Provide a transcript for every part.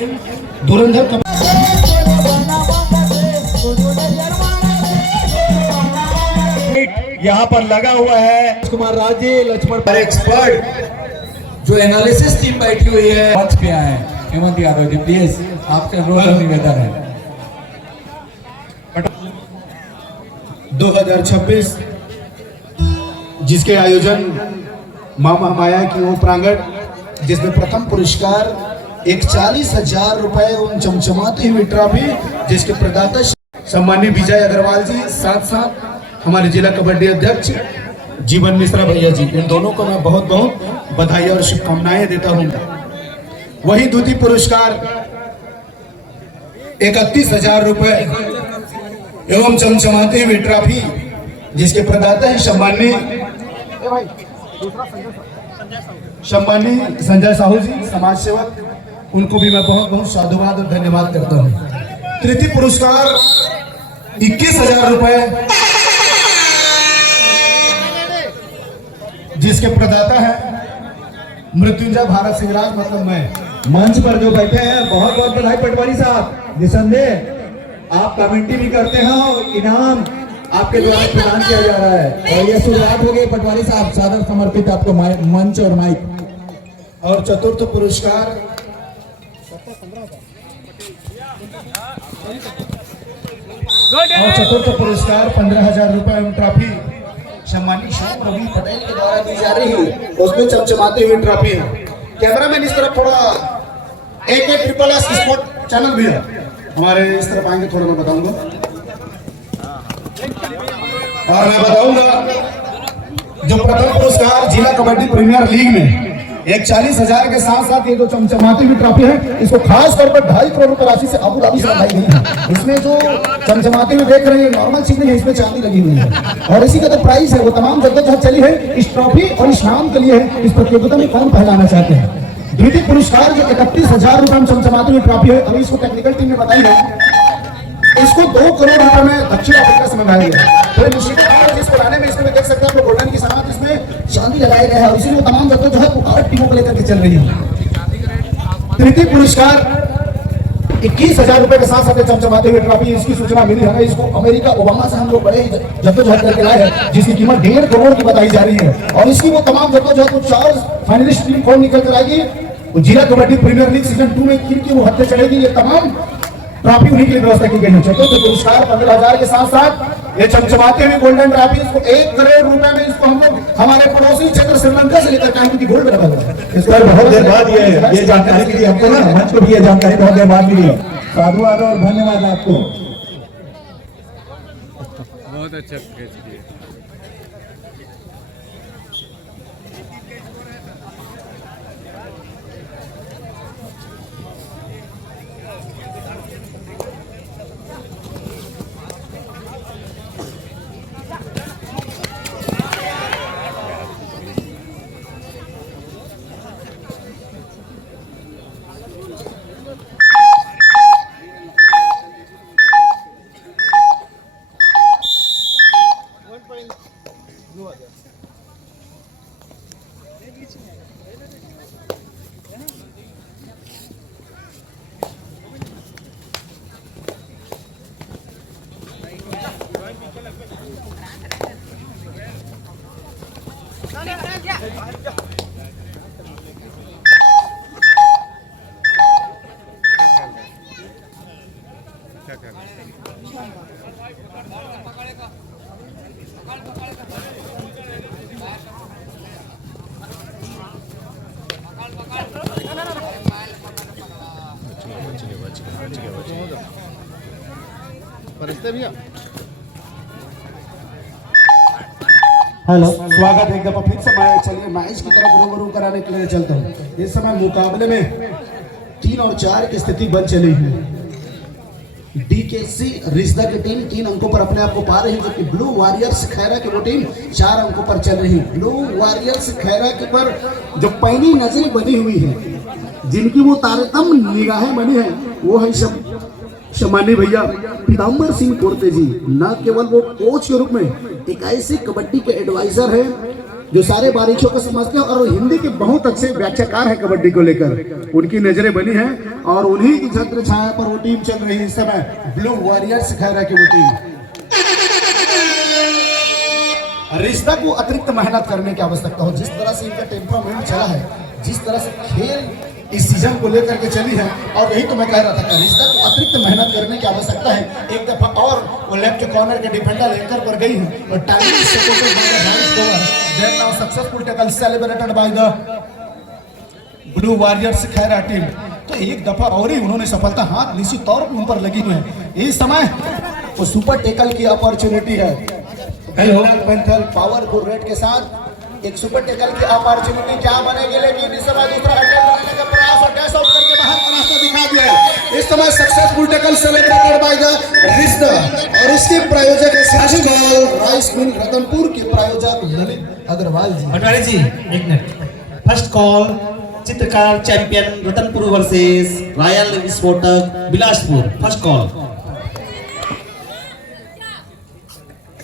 धुरंधर यहाँ पर लगा हुआ है कुमार राजे लक्ष्मण एक्सपर्ट जो एनालिसिस टीम बैठी हुई है मंच पे आए हेमंत यादव जी, प्लीज आपसे अनुरोध और निवेदन है। 2026 जिसके आयोजन मामा माया की वो प्रांगण, जिसमें प्रथम पुरस्कार एक 40,000 रुपए उन चमचमाती हुई ट्रॉफी, जिसके प्रदाता सम्माननीय विजय अग्रवाल जी, साथ साथ हमारे जिला कबड्डी अध्यक्ष जीवन मिश्रा भैया जी, इन दोनों को मैं बहुत बहुत बधाई और शुभकामनाएं देता हूं। वही द्वितीय पुरस्कार 31,000 रुपए एवं चमचमाती हुई ट्रॉफी, जिसके प्रदाता है सम्माननीय संजय साहू जी, समाज सेवक, उनको भी मैं बहुत बहुत साधुवाद और धन्यवाद करता हूं। तृतीय पुरस्कार 21,000 रुपए, जिसके प्रदाता है मृत्युंजय भारत सिंहराज, मतलब मैं। मंच पर जो बैठे हैं बहुत बहुत बधाई पटवारी साहब। निसंदेह आप कमेंट्री भी करते हैं और इनाम आपके द्वारा प्रदान किया जा रहा है, और ये शुरुआत हो गई। पटवारी साहब सादर समर्पित आपको मंच और माइक। और चतुर्थ पुरस्कार और चतुर्थ पुरस्कार 15,000 रुपए ट्रॉफी सम्मानित श्याम रवि पटेल के द्वारा दी जा रही है, उसमें चमचमाती हुई ट्रॉफी है। कैमरामैन इस तरफ थोड़ा AK SSS स्पोर्ट चैनल भी है हमारे, इस तरफ आएंगे थोड़ा, मैं बताऊंगा। और मैं बताऊंगा जो प्रथम पुरस्कार जिला कबड्डी प्रीमियर लीग में एक 40,000 के साथ साथ ये जो चमचमाती हुई ट्रॉफी है, इसको खास तौर पर 2.5 करोड़ रुपए राशि से अबू धाबी से लगाई गई है। इसमें जो चमचमाती हुई देख रहे हैं नॉर्मल चीज नहीं है, इसमें चांदी लगी हुई है। और इसी का जो प्राइस है वो तमाम जगह चली है इस ट्रॉफी और इस नाम के लिए है। इस प्रतियोगिता में कौन पहलाना चाहते हैं। द्वितीय पुरस्कार जो 31,000 रुपए में चमचमाती हुई ट्रॉफी है, अभी इसको टेक्निकल टीम ने बताई है, इसको 2 करोड़ रुपए में दक्षिण अफ्रीका से मंगाया गया। तो जिस पुराने में इसमें देख सकते हैं आप गोल्डन की साथ इसमें चांदी लगाया गया है, और इसीलिए तमाम जगह जो है 8 टीमों को लेकर के चल रही है। तृतीय पुरस्कार 21,000 रुपए के साथ साथ चमचमाते हुए ट्रॉफी, इसकी सूचना मिली है, इसको अमेरिका ओबामा से हम लोग बड़े जद्दोजहद करके लाए हैं, जिसकी कीमत 1.5 करोड़ की बताई जा रही है। और इसकी वो तमाम जद्दोजहद 4 फाइनलिस्ट टीम कौन निकल कर आएगी, जिला कबड्डी प्रीमियर लीग सीजन 2 में किनकी वो हत्या चढ़ेगी, ये तमाम ट्रॉफी उन्हीं के लिए व्यवस्था की गई है। चतुर्थ पुरस्कार 15,000 के साथ साथ ये चमचमाते हुए गोल्डन ट्रॉफी, इसको 1 करोड़ रुपए में इसको हम लोग हमारे पड़ोसी क्षेत्र श्रीलंका से लेकर कांकी की गोल्ड में रखा हुआ है। इस पर बहुत देर बाद ये जानकारी मिली हमको ना, मंच को भी ये जानकारी बहुत देर बाद मिली। साधुवाद और धन्यवाद आपको। बहुत अच्छा। हेलो, स्वागत है एक दफा फिर से। मैं चलिए मैच की तरफ रूबरू कराने के लिए चलता हूँ। इस समय मुकाबले में 3 और 4 की स्थिति बन चली है। DKC रिश्ता की टीम 3 अंकों पर अपने आप को पा रही है, जबकि ब्लू वॉरियर्स खैरा की वो टीम 4 अंकों पर चल रही है। ब्लू वॉरियर्स खैरा के पर जो पैनी नजरें बनी हुई है, जिनकी वो तारतम निगाहें बनी है, वो है सम्माननीय भैया पीताम्बर सिंह कोरते जी। न केवल वो कोच के रूप में एक ऐसे कबड्डी के एडवाइजर है जो सारे बारीकियों को समझते हैं और हिंदी के बहुत अच्छे व्याख्याकार हैं कबड्डी को लेकर, उनकी नजरें बनी हैं और उन्हीं की छत्र छाया पर वो टीम चल रही है इस समय, ब्लू वॉरियर्स खैरा की वो टीम। रिश्ता को अतिरिक्त मेहनत करने की आवश्यकता हो, जिस तरह से इनका टेम्परामेंट चला है, जिस तरह से खेल इस सीजन को लेकर के चली है, और यही तो मैं कह रहा था कि रिश्ता को अतिरिक्त मेहनत करने की आवश्यकता है। एक दफा और वो लेफ्ट कॉर्नर के डिफेंडर एंकर पर गई है और timing second then now successful tackle celebrated by the blue warriors Khaira team. तो एक दफा और ही उन्होंने सफलता हाथ निश्चित तौर पर उन पर लगी हुई है। इस समय वो सुपर टैकल की अपॉर्चुनिटी है, पावरफुल रेड के साथ एक सुपर टैकल की अपॉर्चुनिटी क्या बनेगी, लेकिन इस समय दूसरा अटैक का प्रयास और डैश आउट करके बाहर का रास्ता दिखा दिया है। इस समय successful tackle celebrated by the रिश्ता, और इसके प्रायोजक है राइस मिल रतनपुर के प्रायोजक ललित अग्रवाल जी। पटवारी जी एक मिनट। फर्स्ट कॉल चित्रकार चैंपियन रतनपुर वर्सेस रॉयल विस्फोटक बिलासपुर। First call.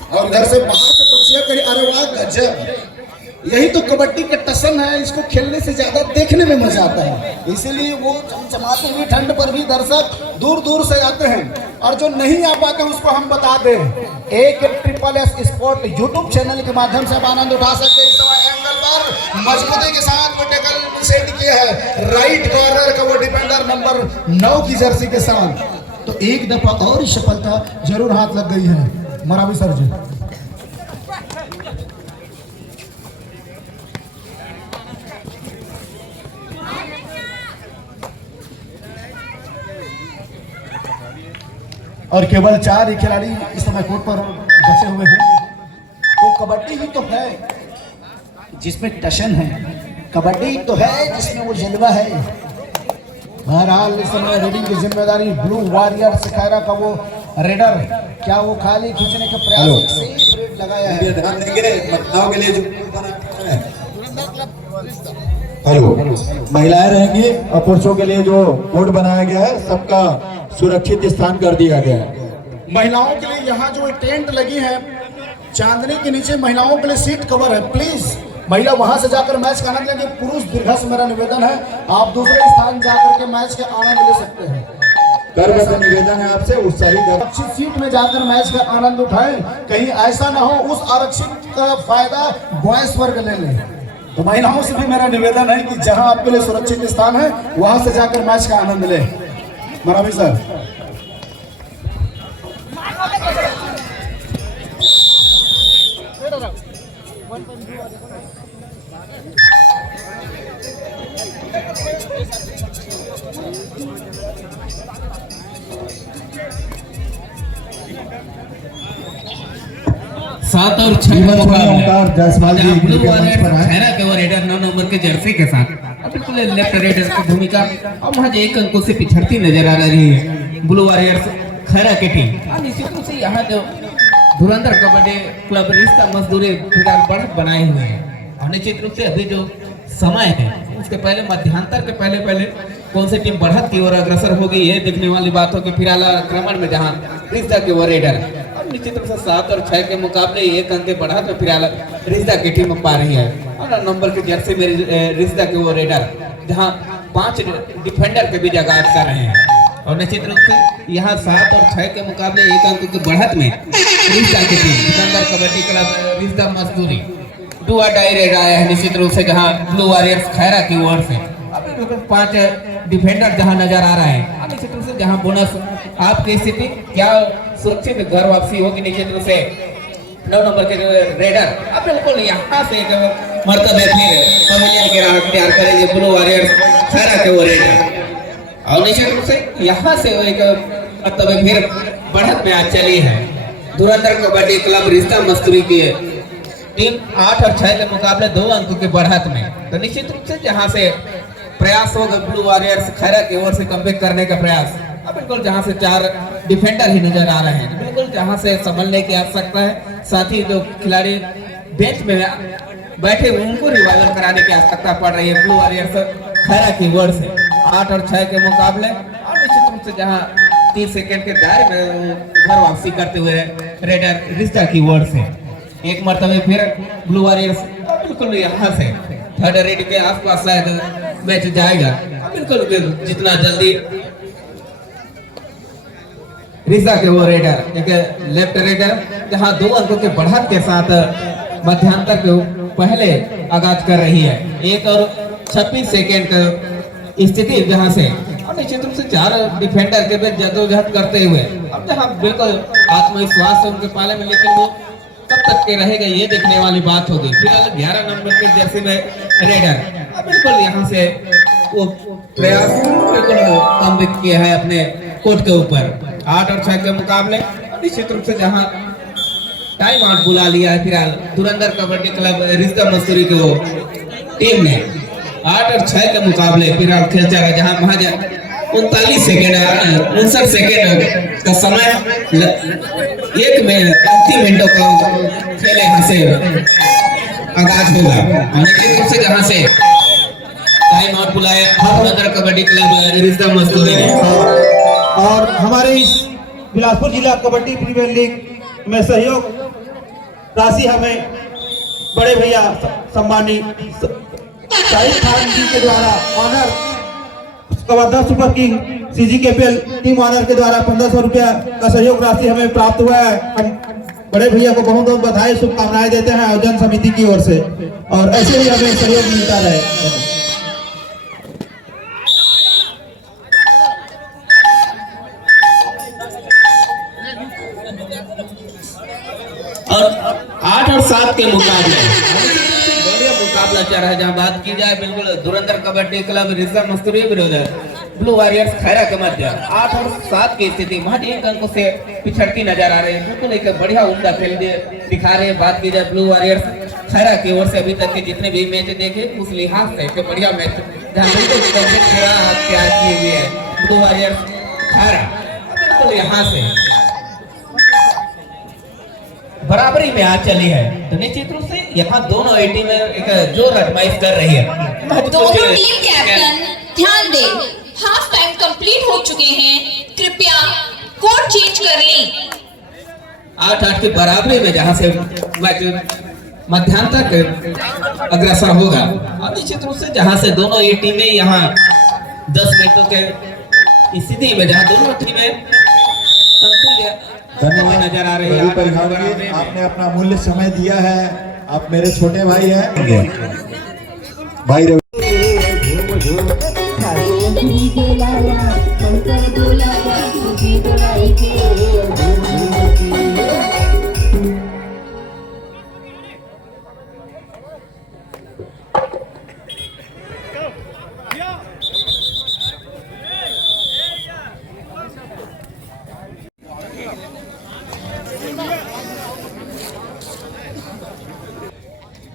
और घर से बाहर से बच्चियां कहीं, अरे वाह गजब, यही तो कबड्डी का टसन है, इसको खेलने से ज्यादा देखने में मजा आता है। इसीलिए वो चमचमाती हुई ठंड पर भी दर्शक दूर दूर से आते हैं, और जो नहीं आ पाते उसको हम बता दें, एक SSS स्पोर्ट यूट्यूब चैनल के माध्यम से आप आनंद उठा सकते हैं। इस समय एंगल पर मजबूती के साथ वो टैकल सेट किया है राइट कॉर्नर का वो डिफेंडर नंबर 9 की जर्सी के साथ। तो एक दफा और सफलता जरूर हाथ लग गई है मरावी सर जी। और केवल 4 ही खिलाड़ी इस समय कोर्ट पर बचे हुए हैं। तो कबड्डी ही तो है जिसमें टशन है, कबड्डी ही तो है जिसमें वो जलवा है। बहरहाल इस समय रेडिंग की जिम्मेदारी ब्लू वॉरियर्स खैरा का वो रेडर, क्या वो खाली खींचने के प्रयास से रेड लगाया है। ध्यान देंगे महिलाओं के लिए जो हेलो महिलाएं रहेंगी और पुरुषों के लिए जो बोर्ड बनाया गया है सबका सुरक्षित स्थान कर दिया गया है। महिलाओं के लिए यहाँ जो टेंट लगी है चांदनी के नीचे, महिलाओं के लिए सीट कवर है। प्लीज महिला वहां से जाकर मैच का आनंद लेंगे। पुरुष दीर्घा से मेरा निवेदन है, आप दूसरे स्थान जाकर के मैच का आनंद ले सकते हैं। गर्व का निवेदन है आपसे, उत्साहित आरक्षित सीट में जाकर मैच का आनंद उठाएं, कहीं ऐसा ना हो उस आरक्षित का फायदा बॉयज वर्ग ले ले। तो महिलाओं से भी मेरा निवेदन है कि जहां आपके लिए सुरक्षित स्थान है वहां से जाकर मैच का आनंद ले। मरावी सर। सात और 6 का मुकाबला जायसवाल जी ब्लू वॉरियर्स खैरा के वो रेडर 9 नंबर के जर्सी के साथ बिल्कुल लेफ्ट रेडर की भूमिका और महज 1 अंकों से पिछड़ती नजर आ रही है ब्लू वॉरियर्स खैरा की टीम। और निश्चित रूप से यहाँ जो धुरंधर कबड्डी क्लब रिश्ता मजदूरी फिलहाल बढ़त बनाए हुए हैं, और निश्चित रूप से अभी जो समय है उसके पहले मध्यांतर के पहले कौन सी टीम बढ़त की ओर अग्रसर होगी, ये देखने वाली बात हो कि फिलहाल आक्रमण में जहाँ रिश्ता के वो रेडर, और निश्चित रूप से 7 और 6 के मुकाबले 1 अंक के बढ़त में फिलहाल रिश्ता की टीम पा रही है। और नंबर के जर्सी में रिश्ता के वो रेडर जहाँ 5 डिफेंडर के भी जगह कर रहे हैं, और निश्चित रूप से यहाँ 7 और 6 के मुकाबले 1 अंक की बढ़त में रिश्ता की टीम धुरंधर कबड्डी क्लब रिश्ता मजदूरी डुआ डाई रेड आया है निश्चित रूप से, जहाँ ब्लू वॉरियर्स खैरा की ओर से अभी 5 डिफेंडर जहां नजर आ रहा है। निश्चित रूप से जहां बोनस आपकी स्थिति क्या सुरक्षित घर वापसी होगी, निश्चित रूप से 9 नंबर के रेडर अब बिल्कुल यहाँ से एक मरतबे फिर पवेलियन के राह तैयार करेंगे ब्लू वॉरियर्स खैरा के वो रेडर, और निश्चित रूप से यहाँ से एक मरतबे फिर बढ़त में आज चली है धुरंधर कबड्डी क्लब रिश्ता मजदूरी की टीम 8 और 6 के मुकाबले 2 अंकों के बढ़त में। तो निश्चित रूप से जहां से प्रयास होगा ब्लू वॉरियर्स खैरा की ओर से कमबैक करने का प्रयास, अब बिल्कुल जहां से 4 डिफेंडर ही नजर आ रहे हैं, तो बिल्कुल जहां से संभलने की आवश्यकता है। साथ ही जो खिलाड़ी बेंच में बैठे उनको रिवाइवल कराने की आवश्यकता पड़ रही है ब्लू वॉरियर्स खैरा की ओर से 8 और 6 के मुकाबले। और निश्चित रूप से जहाँ 30 सेकेंड के दायरे में घर वापसी करते हुए रेडर रिश्ता की ओर से एक मरतबे फिर ब्लू वॉरियर्स बिल्कुल यहाँ से थर्ड रेड के आसपास शायद मैच जाएगा। बिल्कुल जितना जल्दी रिजा के वो रेडर एक लेफ्ट रेडर जहां 2 अंकों के बढ़त के साथ मध्यांतर के पहले आगाज कर रही है। 1 और 26 सेकेंड का स्थिति जहां से और निश्चित रूप से 4 डिफेंडर के बीच जद्दोजहद करते हुए अब जहां बिल्कुल आत्मविश्वास है उनके पाले में, लेकिन वो कब तक के रहेगा ये देखने वाली बात होगी। फिलहाल 11 नंबर के जर्सी में रेडर बिल्कुल यहाँ से वो प्रयास बिल्कुल कम किया है अपने कोर्ट के ऊपर। 8 और 6 के मुकाबले निश्चित रूप से जहां टाइम आउट बुला लिया है फिलहाल धुरंधर कबड्डी क्लब रिश्ता मस्तूरी की वो टीम ने। 8 और 6 के मुकाबले फिलहाल खेल चल रहा है जहां महज 39 सेकेंड 59 सेकेंड का समय 1 मिनट 30 मिनटों का खेल यहाँ से आगाज होगा। निश्चित रूप से जहां से टाइम आउट बुलाया धुरंधर कबड्डी क्लब रिश्ता मस्तूरी ने। और हमारे इस बिलासपुर जिला कबड्डी प्रीमियर लीग में सहयोग राशि हमें बड़े भैया सम्मानित शाहिद खान जी के द्वारा owner Kawardha super king CGKPL team owner के द्वारा 1500 रुपया का सहयोग राशि हमें प्राप्त हुआ है। हम बड़े भैया को बहुत बहुत बधाई शुभकामनाएं देते हैं आयोजन समिति की ओर से, और ऐसे ही हमें सहयोग मिलता रहे। और 8 और 7 के मुकाबले बढ़िया मुकाबला चल रहा है। जहां बात की जाए बिल्कुल धुरंधर कबड्डी क्लब रिश्ता मस्तूरी विरुद्ध ब्लू वॉरियर्स खैरा के मध्य 8 और 7 की स्थिति महज 1 अंकों से पिछड़ती नजर आ रही है। बिल्कुल एक बढ़िया उम्दा खेल दिखा रहे हैं। बात की जाए ब्लू वॉरियर्स खैरा की ओर से अभी तक के जितने भी मैच देखे उस लिहाज से एक बढ़िया मैच जहां बिल्कुल तैयार किए हुए हैं ब्लू वॉरियर्स खैरा। बिल्कुल यहाँ से बराबरी में आ चली है, तो निश्चित रूप से यहाँ दोनों टीमें एक जोर आजमाइश कर रही है। दोनों टीम कैप्टन ध्यान दें, हाफ टाइम कंप्लीट हो चुके हैं, कृपया कोड चेंज कर लें। 8-8 की बराबरी में जहां से मैच मध्यांतर के अग्रसर होगा। और निश्चित रूप से जहां से दोनों ये टीमें यहाँ 10 मिनटों के स्थिति में जहां दोनों टीमें समतुल्य धन्यवाद नजर आ रही है। रवि परिहार जी, आपने अपना मूल्य समय दिया है। आप मेरे छोटे भाई हैं भाई रवि।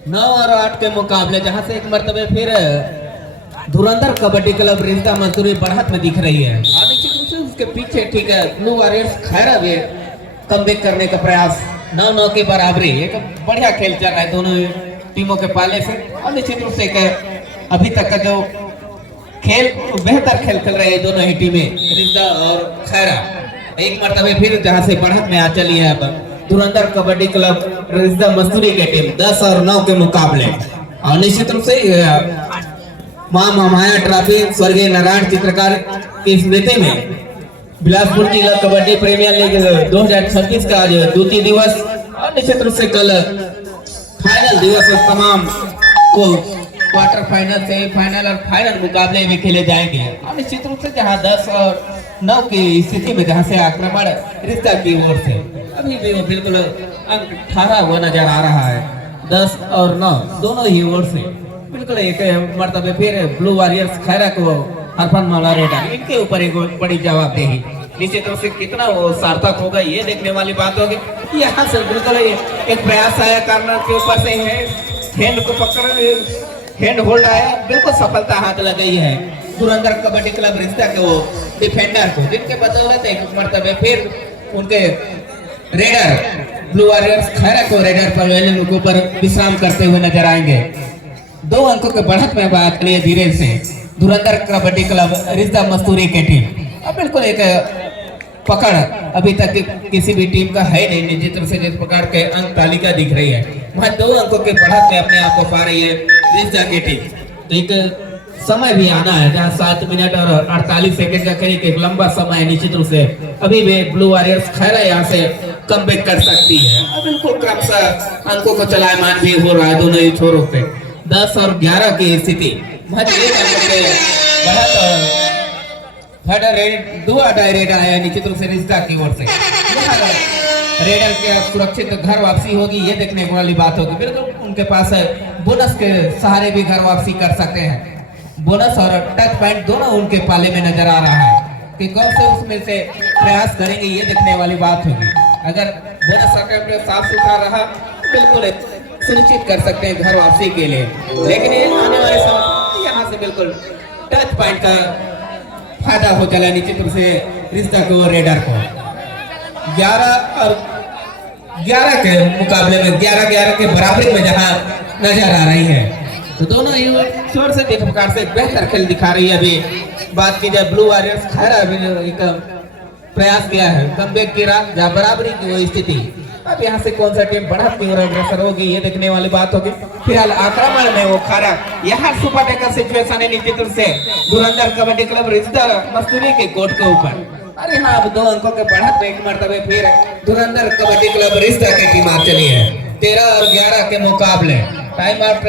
नौ और 8 के मुकाबले जहां से एक मर्तबे फिर धुरंधर कबड्डी क्लब रिश्ता मजदूरी बढ़त में दिख रही है। और निश्चित रूप से उसके पीछे ठीक है ब्लू वॉरियर्स खैरा भी कमबैक करने का प्रयास 9-9 की बराबरी। एक बढ़िया खेल चल रहा है दोनों टीमों के पाले से। और निश्चित रूप से अभी तक का जो खेल बेहतर खेल खेल रहे हैं दोनों ही टीमें रिश्ता और खैरा। एक मर्तबे फिर जहां से बढ़त में आ चली है अब धुरंधर कबड्डी क्लब रिश्ता मजदूरी के टीम 10 और 9 के मुकाबले। और निश्चित रूप से मां महामाया ट्रॉफी स्वर्गीय नारायण चित्रकार की स्मृति में बिलासपुर जिला कबड्डी प्रीमियर लीग 2026 का आज द्वितीय दिवस। और निश्चित रूप से कल फाइनल दिवस और तमाम को क्वार्टर फाइनल, सेमीफाइनल और फाइनल मुकाबले में खेले जाएंगे। और निश्चित रूप से जहां 10 और 9 की स्थिति में जहां से आक्रमण रिश्ता की ओर से अभी भी वो बिल्कुल अंक 18 हुआ नजर आ रहा है। 10 और 9 दोनों ही ओर से बिल्कुल एक मर्तबे फिर ब्लू वॉरियर्स खैरा को हरफन मौला रेडर इनके ऊपर एक बड़ी जवाबदेही। निश्चित रूप से कितना वो सार्थक होगा ये देखने वाली बात होगी। यहाँ से बिल्कुल एक प्रयास आया कार्नर के ऊपर से है, हैंड को पकड़ हैंड होल्ड आया, बिल्कुल सफलता हाथ लग गई है धुरंधर कबड्डी क्लब रिश्ता के वो डिफेंडर को, जिनके बदौलत एक मर्तबे फिर उनके रेडर ब्लू वॉरियर्स खैरा को रेडर पवेलियन के ऊपर विश्राम करते हुए नजर आएंगे। 2 अंकों के बढ़त में बात करिए धीरे से धुरंधर कबड्डी क्लब रिश्ता मस्तूरी की टीम। अब बिल्कुल एक पकड़ अभी तक किसी भी टीम का है नहीं, निश्चित रूप से जिस प्रकार के अंक तालिका दिख रही है वहाँ 2 अंकों के बढ़त में अपने आप को पा रही है रिश्ता की टीम। तो एक समय भी आना है जहाँ 7 मिनट और 48 सेकंड का करीब एक लंबा समय है। निश्चित रूप से अभी भी ब्लू वॉरियर्स खैरा यहाँ से कमबैक कर सकती है। अब बिल्कुल क्रमशः अंकों को चलायमान भी हो रहा है दोनों ही छोरों पे। 10 और 11 की स्थिति महज एक अंक पे बढ़त और दो रेड आया निश्चित रूप से रिश्ता की ओर से। रेडर के सुरक्षित घर वापसी होगी ये देखने वाली बात होगी। बिल्कुल उनके पास बोनस के सहारे भी घर वापसी कर सकते हैं। बोनस और टच पॉइंट दोनों उनके पाले में नजर आ रहा है कि कौन से उसमें से प्रयास करेंगे ये देखने वाली बात होगी। अगर बोनस अकाउंट साफ सुथरा रहा तो बिल्कुल सुनिश्चित कर सकते हैं घर वापसी के लिए। लेकिन आने वाले समय यहाँ से बिल्कुल टच पॉइंट का फायदा हो चला निश्चित रूप से रिश्ता को रेडर को। 11 और 11 के मुकाबले में 11-11 के बराबरी में जहां नजर आ रही है तो दोनों ही जोर से एक प्रकार से बेहतर खेल दिखा रही है। अभी बात की जाए ब्लू वॉरियर्स खैरा एक प्रयास किया है कमबैक की राह जहां बराबरी की वो स्थिति। अब यहाँ से कौन सा टीम बढ़त की ओर अग्रसर होगी ये देखने वाली बात होगी। फिलहाल आक्रमण में वो खैरा यहाँ सुपर टेकर सिचुएशन है निश्चित रूप से धुरंधर कबड्डी क्लब रिश्ता मस्तूरी के कोर्ट के ऊपर। अरे हाँ अब 2 अंकों के बढ़त में एक मरतबे फिर धुरंधर कबड्डी क्लब रिश्ता की टीम आ चली है। 13 और 11 के मुकाबले टाइम आउट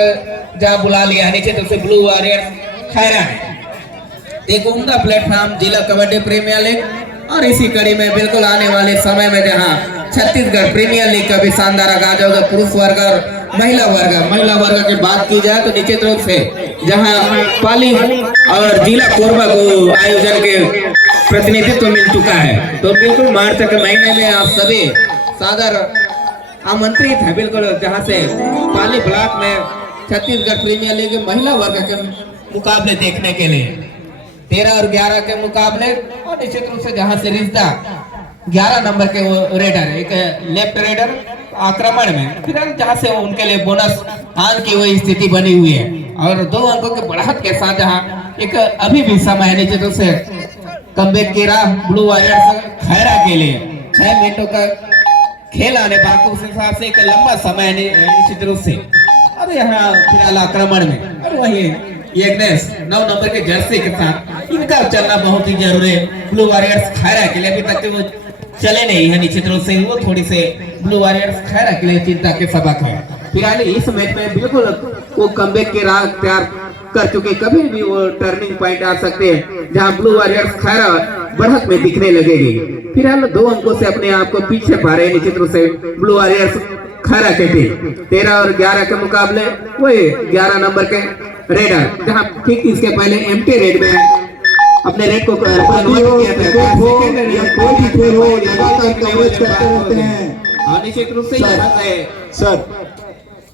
जहाँ बुला लिया निश्चित रूप से ब्लू वॉरियर्स खैरा एक उम्दा प्लेटफॉर्म जिला कबड्डी प्रीमियर लीग और इसी कड़ी में बिल्कुल आने वाले समय में जहाँ छत्तीसगढ़ प्रीमियर लीग का भी शानदार आगाज होगा। पुरुष वर्ग और महिला वर्ग की बात की जाए तो निश्चित रूप से जहां पाली और जिला कोरबा को आयोजन के प्रतिनिधित्व मिल चुका है तो बिल्कुल मार्च के महीने में आप सभी सादर आमंत्रित है बिल्कुल जहां से पाली ब्लॉक में छत्तीसगढ़ प्रीमियर लीग महिला वर्ग के मुकाबले देखने के लिए 13 और 11 के मुकाबले और निश्चित रूप से जहां से रिश्ता 11 नंबर के वो रेडर एक लेफ्ट रेडर आक्रमण में फिर जहां से उनके लिए बोनस आन की वो स्थिति बनी हुई है और 2 अंकों के बढ़त के साथ जहां एक अभी भी समय है निश्चित रूप से कमबैक की राह ब्लू वॉरियर्स खैरा के लिए 6 मिनटों का खेल आने बाकी उस हिसाब से एक लंबा समय है निश्चित रूप से। और यहाँ फिलहाल आक्रमण में और वही यज्ञेश 9 नंबर के जर्सी के साथ इनका चलना बहुत ही जरूरी है ब्लू वॉरियर्स खैरा के लिए। अभी तक वो चले नहीं है निश्चित रूप से वो थोड़ी से ब्लू वॉरियर्स खैरा के लिए चिंता के सबक है। फिलहाल इस मैच में बिल्कुल वो कमबैक की राह तैयार कर चुके कभी भी वो टर्निंग पॉइंट आ सकते हैं जहां ब्लू वॉरियर्स खैरा बढ़त में दिखने लगेगी। फिलहाल 2 अंकों से अपने आप को पीछे पा रहे निश्चित रूप से ब्लू वॉरियर्स खैरा के टीम। 13 और 11 के मुकाबले वही 11 नंबर के रेडर जहां ठीक इसके पहले एम्प्टी रेड में अपने रेड को निश्चित रूप से सर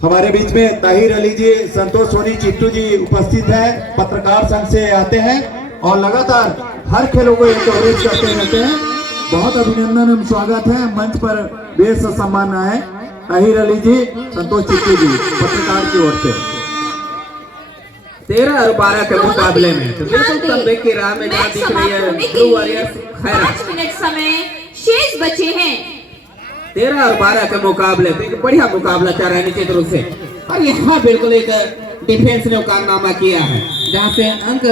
हमारे बीच में ताहिर अली जी, संतोष सोनी, चिट्टू जी उपस्थित हैं, पत्रकार संघ से आते हैं और लगातार हर खेलों को कवरेज करते रहते हैं। बहुत अभिनंदन एवं स्वागत है। मंच पर बेस सम्मान है ताहिर अली जी, संतोष चिट्टू जी पत्रकार की ओर से। 13 और 12 के मुकाबले में तो बिल्कुल कमबैक की राह में जहां दिख रही है ब्लू वॉरियर्स खैरा। 5 मिनट समय शेष बचे हैं। 13 और 12 के मुकाबले तो एक बढ़िया मुकाबला चल रहा है निश्चित रूप से। और यहाँ बिल्कुल एक डिफेंस ने कारनामा किया है जहाँ से अंक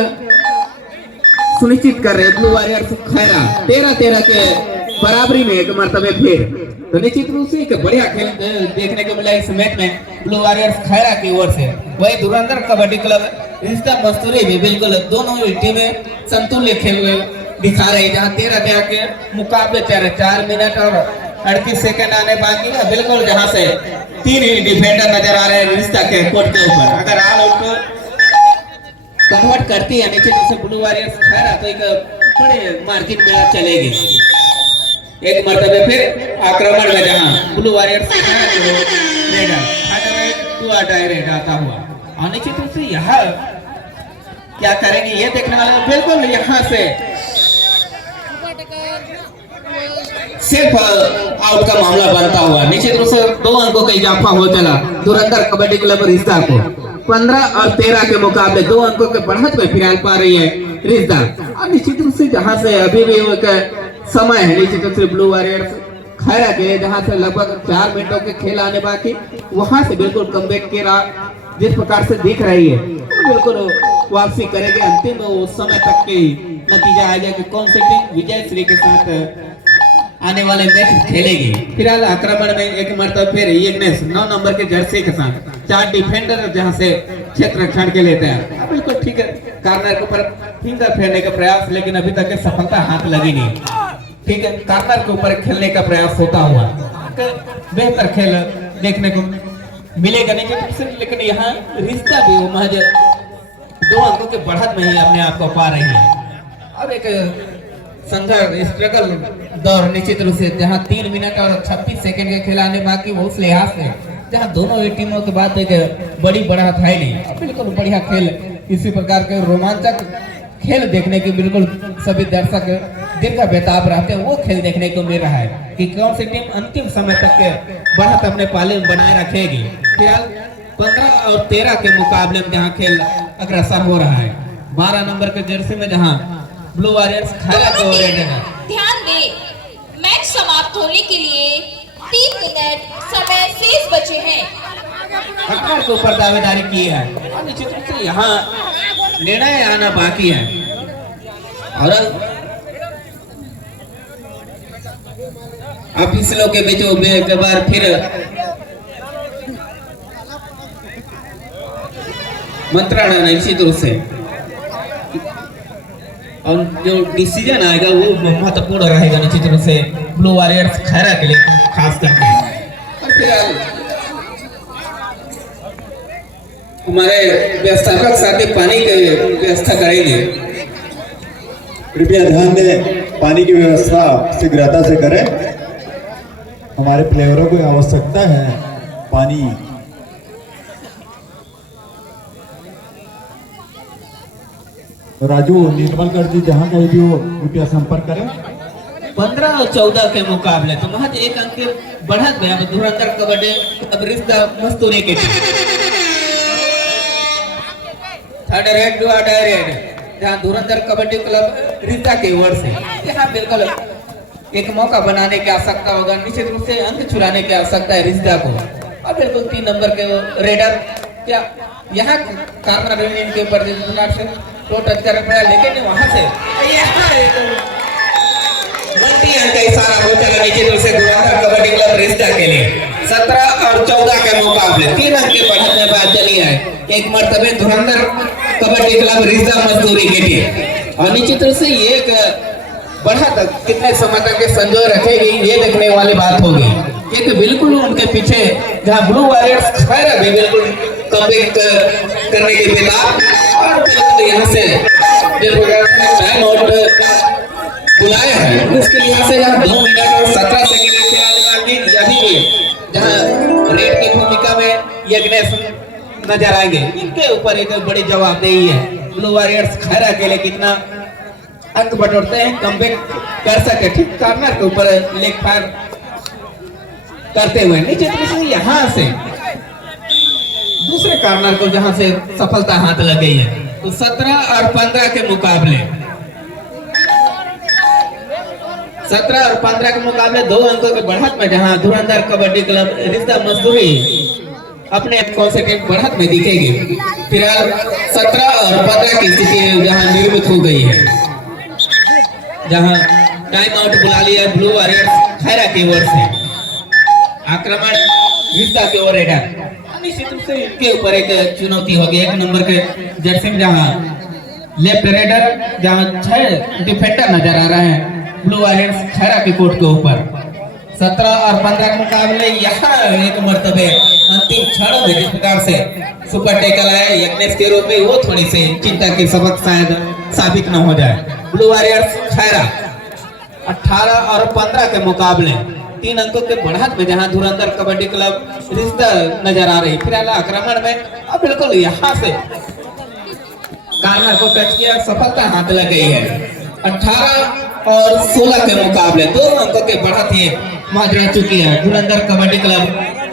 सुनिश्चित कर रहे ब्लू वॉरियर्स खैरा 13-13 के बराबरी में एक मरतबे फिर तो निश्चित रूप से एक बढ़िया खेल देखने को मिला इस मैच में ब्लू वॉरियर्स खैरा की ओर से। वही धुरंधर कबड्डी क्लब रिश्ता मस्तूरी भी बिल्कुल दोनों टीमें संतुलित खेल दिखा रही जहाँ 13-13 के मुकाबले 4 मिनट और 38 सेकंड आने बाकी है। बिल्कुल जहां से 3 ही डिफेंडर नजर आ रहे हैं रिश्ता के कोर्ट के ऊपर। अगर ऑल आउट को कन्वर्ट करती है निश्चित रूप से ब्लू वॉरियर्स खैरा तो एक बड़े मार्जिन में चलेगी। एक मरतबे फिर आक्रमण में जहां ब्लू वॉरियर्स रेडर आता हुआ और निश्चित रूप से यहाँ क्या करेंगे ये देखने वाले बिल्कुल यहाँ से सिर्फ आउट का मामला बनता हुआ निश्चित रूप से 2 अंकों का इजाफा हो चला धुरंधर कबड्डी क्लब रिश्ता को। 15 और 13 के मुकाबले 2 अंकों के बढ़त में फिलहाल पा रही है रिश्ता। और निश्चित रूप से जहां से अभी भी एक समय है निश्चित रूप से ब्लू वॉरियर्स खैरा के जहां से लगभग 4 मिनटों के खेल आने बाकी, वहां से बिल्कुल कमबैक के जिस प्रकार से दिख रही है बिल्कुल वापसी करेंगे। अंतिम उस समय तक की नतीजा आएगा कि कौन सी टीम विजय श्री के साथ आने वाले मैच खेलेगी। फिलहाल आक्रमण में एक मरतबा फिर यज्ञेश 9 नंबर के जर्सी के साथ 4 डिफेंडर जहां से क्षेत्र रक्षण के लेते हैं। बिल्कुल ठीक है, कॉर्नर के ऊपर फिंगर फेरने का प्रयास, लेकिन अभी तक सफलता हाथ लगी नहीं। ठीक है, कॉर्नर के ऊपर खेलने का प्रयास होता हुआ बेहतर खेल देखने को मिलेगा नहीं, लेकिन यहाँ रिश्ता भी वो महज 2 अंकों के बढ़त में ही अपने आप को पा रही है। अब एक संघर्ष स्ट्रगल दौर निश्चित रूप से जहां 3 मिनट और 26 सेकंड के खेल आने बाकी, वो उस लिहाज से जहां दोनों ही टीमों के बाद एक बड़ी बढ़त है नहीं। बिल्कुल बढ़िया खेल, इसी प्रकार के रोमांचक खेल देखने की बिल्कुल सभी दर्शक दिन का बेताब रहते हैं। वो खेल देखने को मिल रहा है कि कौन सी टीम अंतिम समय तक के बढ़त अपने पाले में बनाए रखेगी। फिलहाल 15 और 13 के मुकाबले में जहां खेल अग्रसर हो रहा है। 12 नंबर के जर्सी में जहां ब्लू वॉरियर्स खैरा के ओर है। ध्यान दे, मैच समाप्त होने के लिए 3 मिनट समय शेष बचे हैं। हकदार के ऊपर दावेदारी की है और निश्चित रूप से यहाँ निर्णय आना बाकी है। और अब इस लोग के बीच एक बार फिर मंत्रणा निश्चित रूप से, और जो डिसीजन आएगा वो महत्वपूर्ण रहेगा निश्चित रूप से ब्लू वॉरियर्स खैरा के लिए खास करके। और फिलहाल हमारे व्यवस्थापक साथी पानी की व्यवस्था करेंगे। कृपया ध्यान दें, पानी की व्यवस्था शीघ्रता से करें। हमारे प्लेयरों को आवश्यकता है पानी। राजू निर्मलगढ़ जी जहाँ कहीं भी हो कृपया संपर्क करें। 15 और 14 के मुकाबले तो महज 1 अंक के बढ़त में अब धुरंधर कबड्डी अब रिश्ता मस्तूरी के team third raid to direct जहां धुरंधर कबड्डी क्लब रिश्ता की ओर से यहाँ बिल्कुल एक मौका बनाने की आवश्यकता होगा। निश्चित रूप से अंक छुड़ाने की आवश्यकता है रिश्ता को। अब बिल्कुल 3 नंबर के रेडर क्या यहाँ कॉर्नर यूनियन के ऊपर से तो टच कर पड़ा, लेकिन वहां से का इशारा हो चला निश्चित रूप से धुरंधर कबड्डी क्लब रिश्ता के लिए 17 और 14 के मुकाबले 3 अंक की बढ़त में बात चली है। एक मर्तबे धुरंधर कबड्डी क्लब रिश्ता मजदूरी के लिए, और निश्चित रूप से ये एक बढ़त कितने समय तक के संजोए रखेगी ये देखने वाली बात होगी। क्योंकि बिल्कुल उनके पीछे जहां ब्लू वॉरियर्स खैरा भी बिल्कुल कमबैक करने के बेताब, और बिल्कुल यहाँ से टाइम आउट बुलाया है उसके लिहाज से जहाँ 2 मिनट और 17 सेकंड अभी भी जहाँ रेड की भूमिका में यज्ञेश नजर आएंगे, इनके ऊपर एक बड़ी जवाबदेही है। ब्लू वॉरियर्स खैरा के लिए कितना अंक बटोरते हैं, कमबैक कर सके ठीक कॉर्नर के ऊपर लेग फायर करते हुए निश्चित रूप से यहाँ से दूसरे कॉर्नर को जहां से सफलता हाथ लग गई है। तो 17 और 15 के मुकाबले 17 और 15 के मुकाबले 2 अंकों के बढ़त में जहां धुरंधर कबड्डी क्लब रिश्ता मजदूरी अपने कॉन्सेंट्रेट बढ़त में दिखेगी। फिलहाल 17 और 15 की स्थिति जहां निर्मित हो गई है, जहां टाइम आउट बुला लिया ब्लू वॉरियर्स खैरा की ओर से। आक्रमण रिश्ता की ओर है, निश्चित रूप से इनके ऊपर एक चुनौती होगी। 1 नंबर के जर्सी में जहां लेफ्ट रेडर जहां 6 डिफेंडर नजर आ रहे हैं ब्लू वॉरियर्स खैरा के कोर्ट के ऊपर। 17 और 15 के मुकाबले यहाँ एक मर्तबे अंतिम क्षणों में जिस प्रकार से सुपर टेकल आया यज्ञेश के रूप में, वो थोड़ी सी चिंता की सबक शायद साबित न हो जाए। ब्लू वॉरियर्स खैरा 18 और 15 के मुकाबले 3 अंकों के बढ़त में जहां धुरंधर कबड्डी क्लब रिश्ता नजर आ रही। फिलहाल आक्रमण में अब बिल्कुल यहाँ से कॉर्नर को टच किया, सफलता हाथ लग गई है। 18 और 16 के मुकाबले 2 अंकों के बढ़त ये महज रह चुकी है धुरंधर कबड्डी क्लब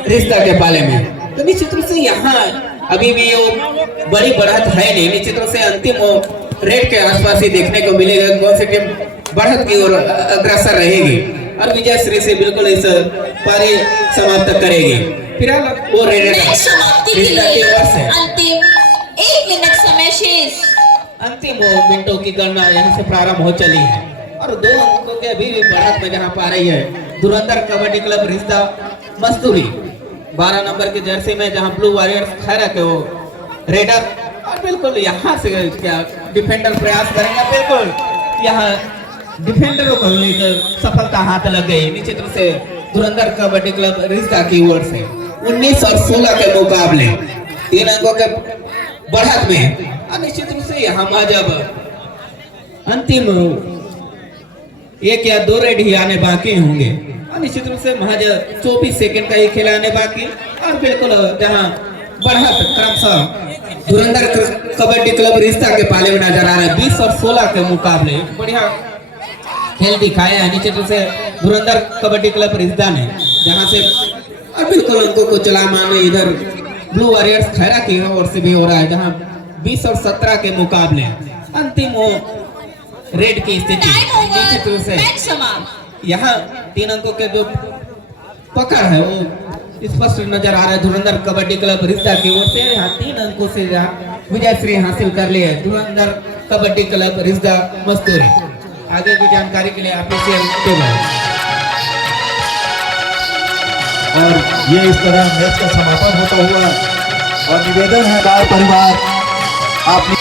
रिश्ता के पाले में। तो निश्चित रूप से यहाँ अभी भी वो बड़ी बढ़त है नहीं। निश्चित रूप से अंतिम रेड के आसपास ही देखने को मिलेगा कौन सी टीम बढ़त की ओर अग्रसर रहेगी। और विजय श्री से बिल्कुल इस पारी समाप्त करेगी। फिलहाल वो मैच समाप्ति के रिश्ता लिए की ओर से अंतिम 1 मिनट समय शेष। अंतिम मिनटों की गणना यहाँ से प्रारंभ हो चली है और 2 अंकों के अभी भी बढ़त में जहाँ पा रही है धुरंधर कबड्डी क्लब रिश्ता मस्तूरी 12 नंबर की जर्सी में, जहाँ ब्लू वॉरियर्स खैरा के वो रेडर और बिल्कुल यहाँ से क्या डिफेंडर प्रयास करेंगे। बिल्कुल यहाँ डिफेंडरों को एक सफलता हाथ लग गई। निश्चित रूप से धुरंधर कबड्डी क्लब रिश्ता की ओर से 19 और 16 के मुकाबले 3 अंकों के बढ़त में और निश्चित रूप से यहाँ जब अंतिम 1 या 2 रेड ही आने बाकी होंगे और निश्चित रूप से महज 24 सेकंड का ही खेल आने बाकी और बिल्कुल जहाँ बढ़त क्रमशः धुरंधर कबड्डी क्लब रिश्ता के पाले में नजर आ रहा है। 20 और 16 के मुकाबले बढ़िया खेल दिखाया है निश्चित रूप से धुरंधर कबड्डी क्लब रिश्ता ने, जहां से और बिल्कुल अंकों को चला माने इधर ब्लू वॉरियर्स खैरा की ओर से भी हो रहा है, जहां 20 और 17 के मुकाबले अंतिम वो रेड की स्थिति निश्चित रूप से मैच समाप्त। यहाँ 3 अंकों के जो पकड़ है वो स्पष्ट नजर आ रहा है धुरंधर कबड्डी क्लब रिश्ता की ओर से। यहाँ 3 अंकों से विजय श्री हासिल कर लिए धुरंधर कबड्डी क्लब रिश्ता मस्तूरी। आगे की जानकारी के लिए ऑफिशियल टेबल और ये इस तरह मैच का समापन होता हुआ और निवेदन है बार परिवार आप